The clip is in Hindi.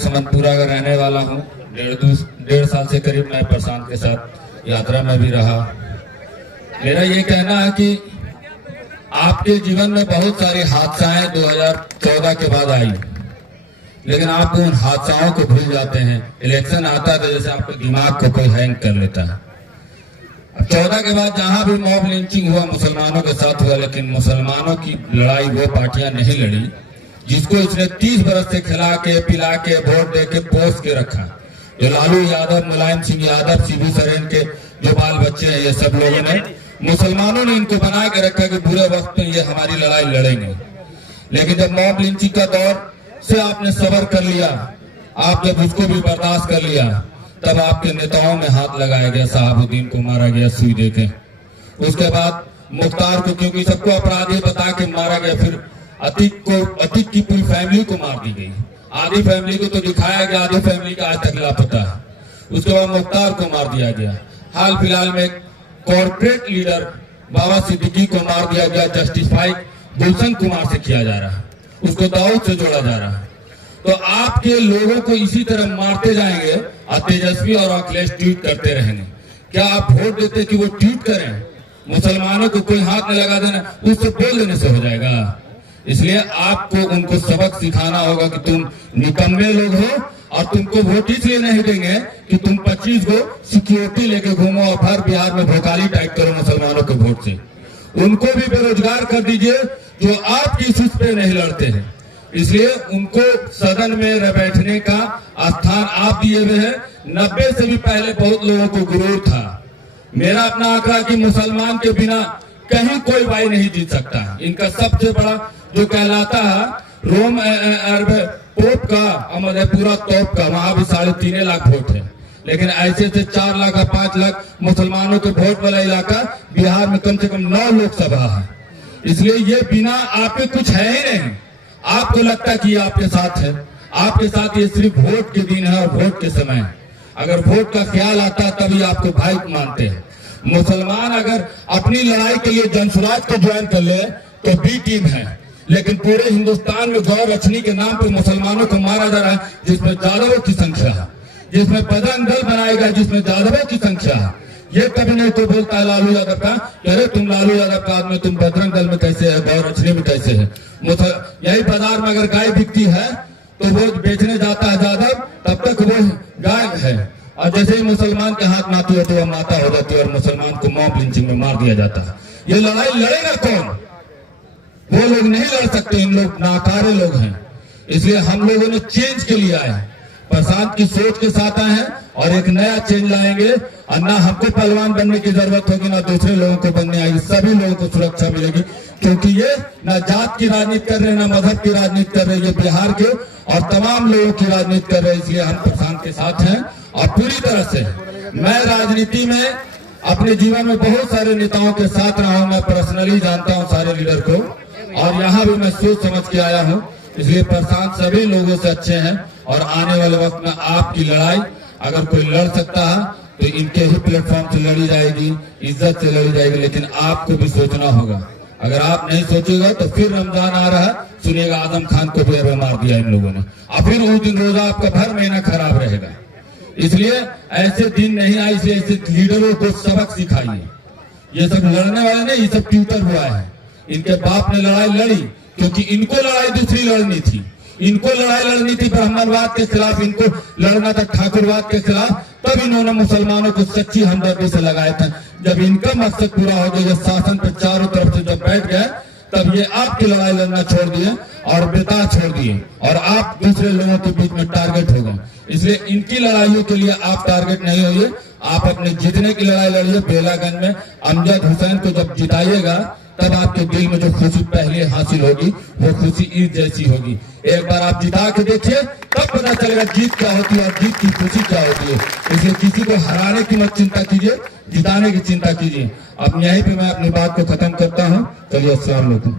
समनपुरा का रहने वाला हूँ। 1.5 साल से करीब मैं प्रशांत के साथ यात्रा में भी रहा। मेरा ये कहना है कि आपके जीवन में बहुत सारी हादसाएं 2014 के बाद आई, लेकिन आप उन हादसाओं को भूल जाते हैं। इलेक्शन आता है तो जैसे आपके दिमाग को कोई हैंग कर लेता है। अब 14 के बाद जहां भी मॉब लिंचिंग हुआ मुसलमानों के साथ हुआ, लेकिन मुसलमानों की लड़ाई वो पार्टियां नहीं लड़ी जिसको इसने 30 बरस से खिला के पिला के वोट दे के पोस के रखा। जो लालू यादव, मुलायम सिंह यादव, शिबू सोरेन के जो बाल बच्चे हैं, ये सब लोगों ने, मुसलमानों ने इनको बना के रखा कि बुरे वक्त में ये हमारी लड़ाई लड़ेंगे। लेकिन जब मॉब लिंचिंग का दौर से आपने सबर कर लिया, आप जब उसको भी बर्दाश्त कर लिया, तब आपके नेताओं में हाथ लगाया गया, साहबुद्दीन को मारा गया सुई देके। उसके बाद मुख्तार को, क्योंकि सबको अपराधी बता के मारा गया, फिर अतीक की पूरी फैमिली को मार दी गई। आधी फैमिली को तो दिखाया गया, आधी फैमिली का आज तक लापता है। उसके बाद मुख्तार को मार दिया गया। हाल फिलहाल में कॉर्पोरेट लीडर बाबा सिद्दीकी को मार दिया गया, जस्टिफाई गुलशन कुमार से किया जा रहा है, उसको दाऊद से जोड़ा जा रहा है। तो आपके लोगों को इसी तरह मारते जाएंगे और तेजस्वी और अखिलेश ट्वीट करते रहेंगे। क्या आप वोट देते कि वो ट्वीट करें? मुसलमानों को कोई हाथ न लगा देना, उससे बोल देने से हो जाएगा। इसलिए आपको उनको सबक सिखाना होगा कि तुम निकम्मे लोग हो और तुमको वोट इसलिए नहीं देंगे कि तुम 25 को सिक्योरिटी लेके घूमो और भर बिहार में भोकाली टाइप करो मुसलमानों के वोट से। उनको भी बेरोजगार कर दीजिए जो आपकी इश्यूज पे नहीं लड़ते हैं। इसलिए उनको सदन में बैठने का स्थान आप दिए हुए हैं। 90 से भी पहले बहुत लोगों को गुरूर था। मेरा अपना आंकड़ा कि मुसलमान के बिना कहीं कोई भाई नहीं जीत सकता। इनका सबसे बड़ा जो कहलाता है रोम पोप का मधेपुरा तोप का, वहां भी 3.5 लाख वोट है। लेकिन ऐसे से 4 लाख और 5 लाख मुसलमानों के वोट वाला इलाका बिहार में कम से कम 9 लोकसभा है। इसलिए ये बिना आपके कुछ है ही नहीं। आपको लगता है कि आपके साथ है, आपके साथ ये सिर्फ वोट के दिन है और वोट के समय है। अगर वोट का ख्याल आता है तभी आपको भाई मानते हैं। मुसलमान अगर अपनी लड़ाई के लिए जनसुराज को ज्वाइन कर ले तो बी टीम है, लेकिन पूरे हिंदुस्तान में गौ रचनी के नाम पर मुसलमानों को मारा जा रहा है, जिसमें यादवों की संख्या है, जिसमें बजरंग दल बनाएगा जिसमें यादवों की संख्या है। ये कभी नहीं कोई बोलता है लालू यादव का, अरे तुम लालू यादव का आदमी, तुम बजरंग दल में कैसे है, गौ रचनी में कैसे है। यही बाजार में अगर गाय बिकती है तो वो बेचने जाता है यादव, तब तक वो गाय है। और जैसे ही मुसलमान के हाथ माती होती है, माता हो जाती है और मुसलमान को मॉब लिंचिंग में मार दिया जाता है। ये लड़ाई लड़ेगा कौन? वो लोग नहीं लड़ सकते, इन लोग नाकारे लोग हैं। इसलिए हम लोगों ने चेंज के लिए आए हैं, प्रशांत की सोच के साथ आए हैं और एक नया चेंज लाएंगे। और ना हमको पहलवान बनने की जरूरत होगी, ना दूसरे लोगों को बनने आएगी। सभी लोगों को सुरक्षा मिलेगी, क्योंकि ये ना जात की राजनीति कर रहे हैं, ना मजहब की राजनीति कर रहे हैं। ये बिहार के और तमाम लोगों की राजनीति कर रहे हैं। इसलिए हम प्रशांत के साथ हैं और पूरी तरह से। मैं राजनीति में अपने जीवन में बहुत सारे नेताओं के साथ रहा हूं, मैं पर्सनली जानता हूं सारे लीडर को, और यहाँ भी मैं सोच समझ के आया हूँ। इसलिए प्रशांत सभी लोगों से अच्छे हैं और आने वाले वक्त में आपकी लड़ाई अगर कोई लड़ सकता है तो इनके ही प्लेटफॉर्म से लड़ी जाएगी, इज्जत से लड़ी जाएगी। लेकिन आपको भी सोचना होगा। अगर आप नहीं सोचेगा तो फिर रमजान आ रहा है, सुनिएगा आजम खान को भी अब मार दिया इन लोगों ने, और फिर उस दिन रोजा आपका भर महीना खराब रहेगा। इसलिए ऐसे दिन नहीं आए, इसलिए ऐसे लीडरों को सबक सिखाइए। ये सब लड़ने वाले नहीं, ये सब ट्यूटर हुआ है। इनके बाप ने लड़ाई लड़ी क्योंकि इनको लड़ाई दूसरी लड़नी थी। इनको लड़ाई लड़नी थी ब्राह्मणवाद के खिलाफ, इनको लड़ना था ठाकुरवाद के खिलाफ। तब इन्होंने मुसलमानों को सच्ची हमदर्दी से लगाया था। जब इनका मकसद पूरा हो गया, जब शासन पर चारों तरफ से जब बैठ गए, तब ये आपकी लड़ाई लड़ना छोड़ दिए और बेताज छोड़ दिए और आप दूसरे लोगों के बीच में टारगेट हो गए। इसलिए इनकी लड़ाइयों के लिए आप टारगेट नहीं होइए, आप अपने जीतने की लड़ाई लड़िए। बेलागंज में अमजद हुसैन को जब जिताइएगा तब आपके दिल में जो खुशी पहले हासिल होगी वो खुशी ईद जैसी होगी। एक बार आप जिता के देखिए, तब पता चलेगा जीत क्या होती है और जीत की खुशी क्या होती है। इसलिए किसी को हराने की मत चिंता कीजिए, जिताने की चिंता कीजिए। अब यहीं पे मैं अपनी बात को खत्म करता हूँ। चलिए, अस्सलाम वालेकुम।